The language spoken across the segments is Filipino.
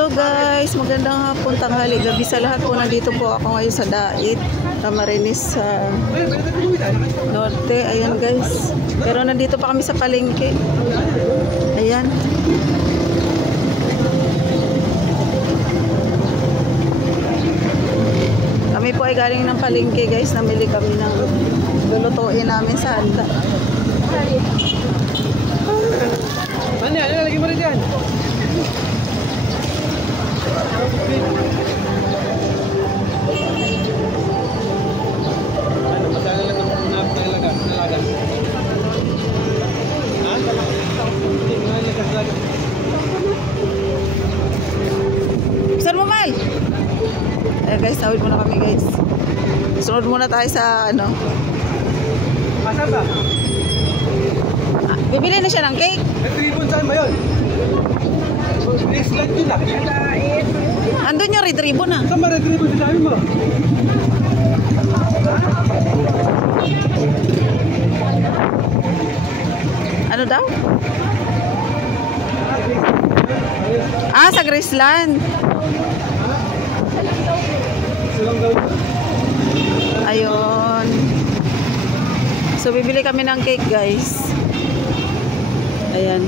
Hello guys, magandang hapon, tanghali, gabi sa lahat po. Nandito po ako ngayon sa Dait, Camarines sa Norte. Ayan guys, pero nandito pa kami sa palengke. Ayan. Kami po ay galing ng palengke guys. Namili kami ng lulutuin namin sa handa. Ano yan? Lagi mo rin yan. Ano, masala lang ang nalaga? Ha? Hindi, nalaga. Saan mo, Mal? Eh guys, tawid muna kami guys. Sunod muna tayo sa ano. Asan ba? Bibili na siya ng cake. Red ribbon, saan ba yun? Next light yun ah. Andun yung red ribbon ah. Saan ba red ribbon? Sabi mo? Ano daw? Ah, sa Graceland. Ayun. So, bibili kami ng cake, guys. Ayan.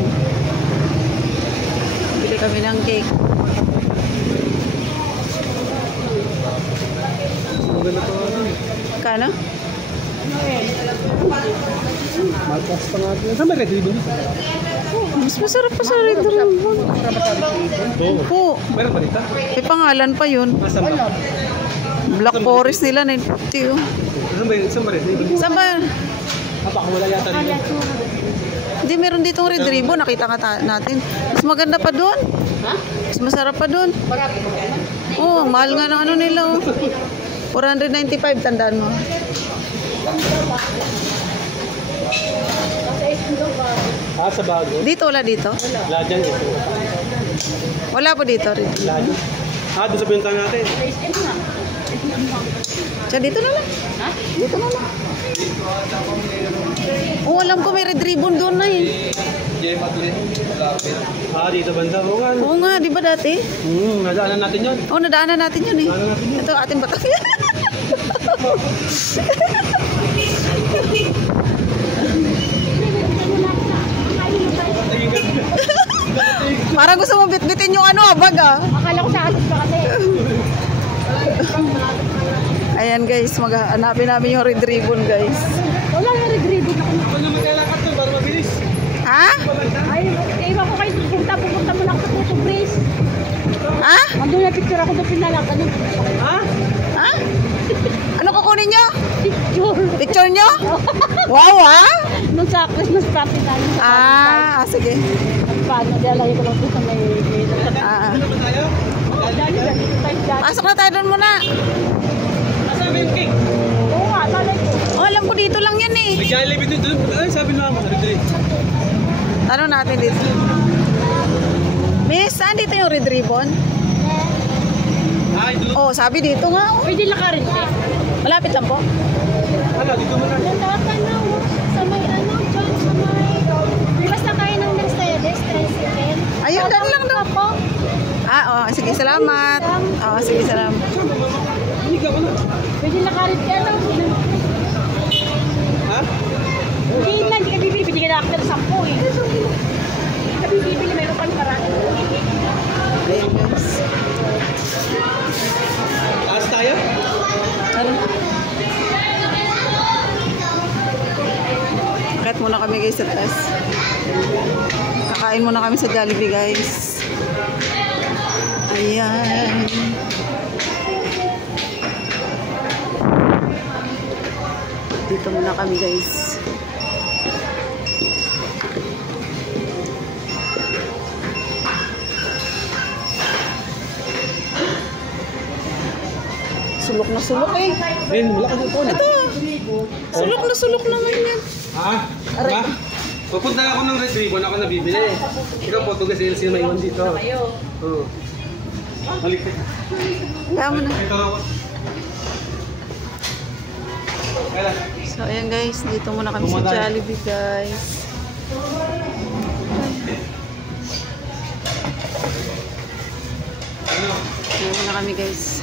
Bibili kami ng cake. Kano? Malpas pa nga. Saan ba red ribbon? Mas masarap pa sa red ribbon. Po. Meron ba dito? May pangalan pa yun. Asan ba? Black Forest nila na ito. Saan ba red ribbon? Saan ba? Baka wala yata dito. Hindi, meron ditong red ribbon. Nakita ka natin. Mas maganda pa doon. Ha? Mas masarap pa doon. Oo, mahal nga ng ano nila. Oh. 495, tandaan mo. Ah, sa bago? Dito, wala dito? Wala dyan ito. Wala po dito rin. Wala dyan. Ah, doon sa pinuntahan natin. Siya, dito na lang. Ha? Dito na lang. Oo, alam ko may red ribbon doon na eh. Ah, dito banda. Oo nga. Oo nga, di ba dati? Nadaanan natin yun. Oo, nadaanan natin yun eh. Nadaanan natin yun. Ito, ating batak. Parang gusto mo bitbitin yung ano, abag ah. Akala ko sa atin pa kasi. Ayan guys, maghanapin namin yung red ribbon guys. Wala nga red ribbon ako. Ano maglalakad doon para mabilis? Ha? Ay, iba ko kayo pupunta mo lang sa Puto Brace. Ha? Andun na picture ako doon pinalakad. Ha? Ha? Ano kukunin nyo? Picture. Picture nyo? Wow ha? Nung sa Christmas party tayo. Sige. Paano, dialagay ko lang doon sa may... Ano ba tayo? Dali. Pasok na tayo doon muna. Nasa yung cake? Oo nga, talay ko. Oh, alam ko dito lang yan eh. May Jollibee doon. Ay, sabi na ako. Tanong natin dito. Miss, saan dito yung red ribbon? Ay, doon. Oh, sabi dito nga. Oh. Pwede lakarin eh. Malapit lang po. Hala, dito mo na. Nandaka na sa may ano, dyan sa may... Basta tayo ng Mercedes, tricycle. Ayun, dyan lang daw. Po. Ah, oh, sige, salamat. Oh, sige, salamat. Higa ko na. Pwede lakarin ka lang. Ha? Hindi lang, hindi ka bibili. Pwede ka nakakita ng 10 eh. Hindi ka bibili, mayroon pang paraan. Ayan guys. Taas tayo? Ano? Kahit muna kami guys sa taas. Kakain muna kami sa Jollibee guys. Ayan. Dito muna kami guys. Sulok na sulok eh. Ayun, wala ka sa phone. Ito. Sulok na naman yan. Ha? Aray. Ha? Pupunta ako ng red ribbon, ako nabibili. Ikaw po, tugas LC may iwan dito. Oo. Malikit. Kaya mo na. Ito raw. Kaya. So ayan guys, dito muna kami sa Jollibee guys. Ano? Ngayon na kami guys.